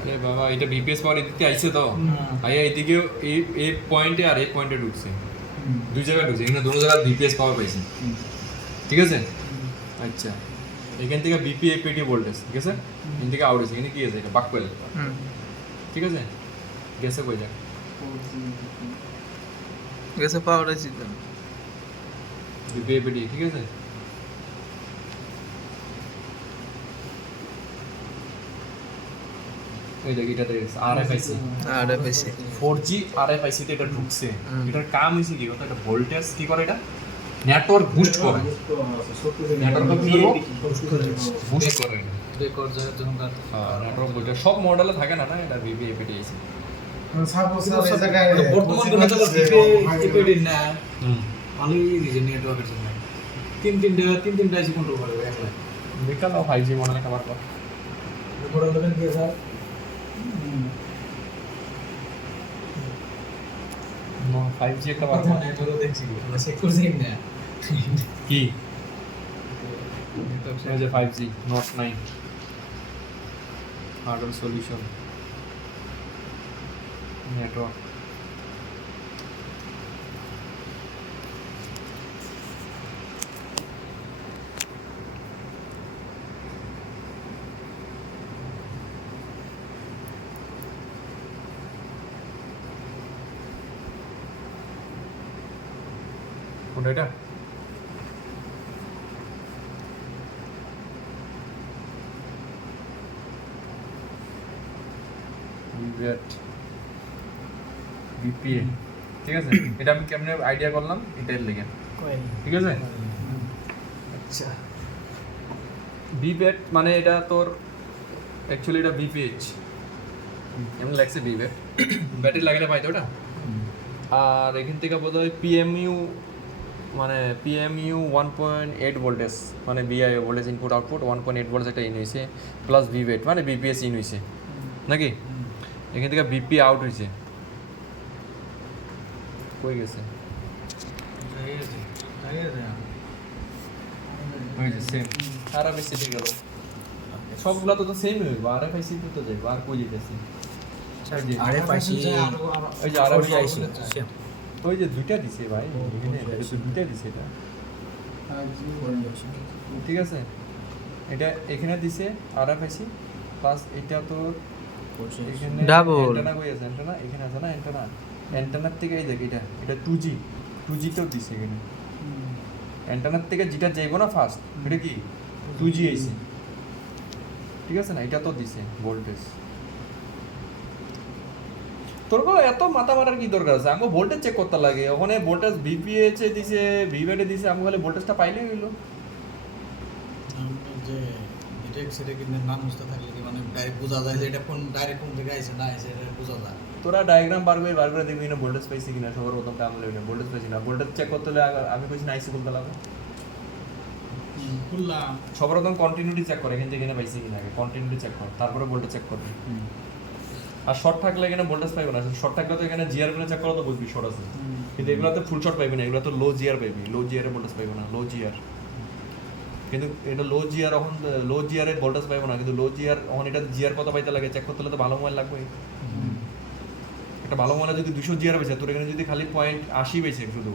আরে বাবা এটা বিপিএস পাওয়ার এদিকে আইছে তো আইয়া এদিকে এই পয়েন্টে আর এই পয়েন্টে ঢুকছে দুই জায়গায় ঢুকছে এখানে দুটো জায়গায় বিপিএস পাওয়ার পাইছে ঠিক আছে আচ্ছা এখান থেকে বিপি এপিটি ভোল্টেজ ঠিক আছে এখান থেকে আউট হয়েছে এখানে কি আছে এটা বাকপেল ঠিক আছে গেছে কই যায় গেছে পাওয়ার আছে তো বিপি এপিটি ঠিক আছে এই দেখ এটাতে RFIC আর বেশি 4G RFIC তে এটা ঢুকছে এটার কাম হইছে কি কথা এটা ভোল্টেজ কি করে এটা নেটওয়ার্ক বুস্ট করে নেটওয়ার্ক কি বুস্ট করে রেকর্ড জায়গার জন্য হ্যাঁ নেটওয়ার্ক ভোল্টেজ সব মডেলে থাকে না এটা বিপি এপিটি আছে বর্তমান কোনো চলো এপিটি না ভালোই রিজন নেটওয়ার্কের জন্য তিনটা আইসি কন্ট্রোল করে একলা বিকাল 5G মডেলে খাবার পর বড় লোকের দিয়ে স্যার 5G একটা বার বর্তমানে নেটওয়ার্ক দেখছি আমরা চেক করছি না কি এই যে 5G Note 9 hardware solution network কোনটা এটা বিপিএ ঠিক আছে এটা আমি কেমনে আইডিয়া করলাম এটার লেগে ঠিক আছে আচ্ছা বিবেট মানে এটা তোর অ্যাকচুয়ালি এটা বিপিএইচ এমন লাগছে বিবেট ব্যাটারি লাগালে পাইতো ওটা আর এখান থেকে বোধ হয় পিএমইউ মানে পিএমইউ 1.8 ভোল্টেজ মানে বিআই ভোল্টেজ ইনপুট আউটপুট 1.8 ভোল্টেজ একটা ইন হয়েছে প্লাস ভিভেট মানে বিপিএস ইন হয়েছে নাকি এখান থেকে বিপি আউট হয়েছে কই গেছে হয়েছে সেম আর বেশি ঠিক গেল সবগুলো তো সেম হইব আর এফ আইসি তো যাইব আর কই যেতেছি RFIC ওই যে আর IC same. ওই যে দুইটা দিছে ভাই এখানে দুইটা দিছে এটা ঠিক আছে এটা এখানে দিছে RFIC প্লাস এটা তো এখানে Double. অ্যান্টেনা কই আছে অ্যান্টেনা এখানে আছে না অ্যান্টেনা অ্যান্টেনার থেকে এই দেখ এটা 2G 2G তো দিছে এখানে অ্যান্টেনার থেকে যেটা যাইবো না ফার্স্ট এটা কি 2G আইছে ঠিক আছে না এটা তো দিছে ভোল্টেজ তোর কো এত মাথা মারার কি দরকার আছে আমাকে ভোল্টেজ চেক করতে লাগে ওখানে ভোল্টেজ ভিপিএইচ এ দিছে ভিভেটে দিছে আমাকে খালি ভোল্টেজটা পাইলেই হইলো যে এটা সেটা কিন্তু নাম বুঝতে থাকলে কি মানে ডাইরেক্ট বোঝা যায় যে এটা কোন ডাইরেক্ট কোন জায়গায় আছে না আছে এটা বোঝা যায় তোরা ডায়াগ্রাম বার করে দেখবি না ভোল্টেজ পাইছি কিনা সবার প্রথম কাম লাগবে না ভোল্টেজ পাইছি না ভোল্টেজ চেক করতে হলে আমি কইছি না আইসি খুলতে লাগবে খুললাম সবার প্রথম কন্টিনিউটি চেক করে এখান থেকে এখানে পাইছি কিনা আগে কন্টিনিউটি চেক কর তারপরে ভোল্টেজ চেক করবে আর শর্ট থাকলে এখানে ভোল্টেজ পাইবে না শর্ট থাকলে তো এখানে জিআর গুলো চেক করলে তো বুঝবি শর্ট আছে কিন্তু এগুলোতে ফুল শর্ট পাইবি না এগুলো তো লো জিআর পাইবি লো জিআর এ ভোল্টেজ পাইবে না লো জিআর কিন্তু এটা লো জিআর এখন লো জিআর এর ভোল্টেজ পাইবো না কিন্তু লো জিআর এখন এটা জিআর কত পাইতে লাগে চেক করতে হলে তো ভালো মোবাইল লাগবে একটা ভালো মোবাইল যদি 200 জিআর বেছে তোর এখানে যদি খালি 0.80 বেছে শুধু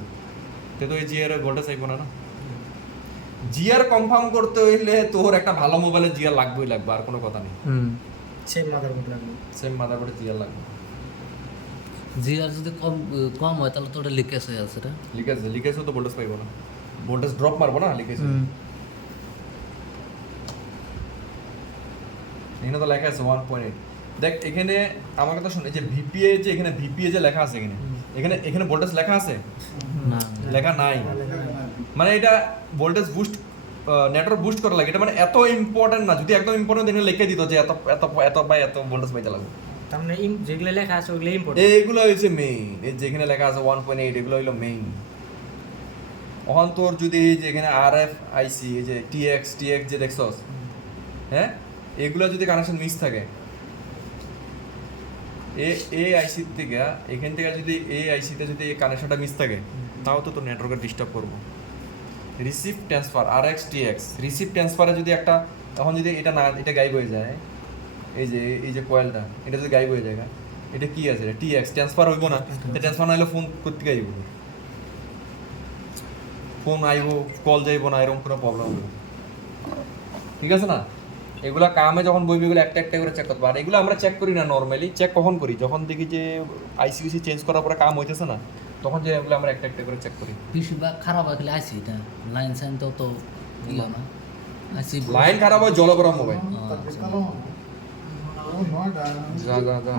তে তো এই জিআর এর ভোল্টেজ আইবো না না জিআর কনফার্ম করতে হইলে তোর একটা ভালো মোবাইলের জিআর লাগবেই লাগবে আর কোনো কথা নেই সেম মাদারবোর্ড লাগবে সেম মাদারবোর্ডে জিআর লাগবে জিআর যদি কম হয় তাহলে তো ওটা লিকেজ হয়ে আছে এটা লিকেজ তো ভোল্টেজ পাইবো না ভোল্টেজ ড্রপ মারবো না লিকেজ এখানে তো লেখা আছে 1.8 দেখ এখানে আমার কথা শুন এই যে ভিপিএ যে এখানে ভিপিএ যে লেখা আছে এখানে ভোল্টেজ লেখা আছে না লেখা নাই মানে এটা ভোল্টেজ বুস্ট নেটওয়ার্ক বুস্ট করা লাগে এটা মানে এত ইম্পর্টেন্ট না যদি একদম ইম্পর্টেন্ট এখানে লিখে দিত যে এত এত এত বাই এত ভোল্টেজ পাইতে লাগবে তার মানে যেগুলো লেখা আছে ওগুলো ইম্পর্টেন্ট এইগুলো হচ্ছে মেইন এই যেখানে লেখা আছে 1.8 এগুলো হলো মেইন ওখান তোর যদি এই যে এখানে আরএফ আইসি এই যে টিএক্স যে দেখছস হ্যাঁ এগুলো যদি কানেকশন মিস থাকে এই আইসি থেকে এখান থেকে যদি এই আইসিতে যদি এই কানেকশনটা মিস থাকে তাও তো তোর নেটওয়ার্কে ডিস্টার্ব করবো receive transfer RX TX receive ট্রান্সফারে যদি একটা তখন যদি এটা না এটা গায়েব হয়ে যায় এই যে কয়েলটা এটা যদি গায়েব হয়ে যায় এটা কি আছে টিএক্স ট্রান্সফার হইব না ট্রান্সফার না হলে ফোন করতে গাইব ফোন আইব কল যাইব না এরকম কোনো প্রবলেম হবে ঠিক আছে না এগুলা কামে যখন বইবি এগুলো একটা একটা করে চেক করতে আর এগুলো আমরা চেক করি না নর্মালি চেক কখন করি যখন দেখি যে আইসিউসি চেঞ্জ করার পরে কাম হইতেছে না তখন যে এগুলো আমরা একটা একটা করে চেক করি পিসি বা খারাপ হয়ে গেলে আইসি এটা লাইন সাইন তো ইয়ে না আইসি লাইন খারাপ হয় জল গরম মোবাইল আচ্ছা। যা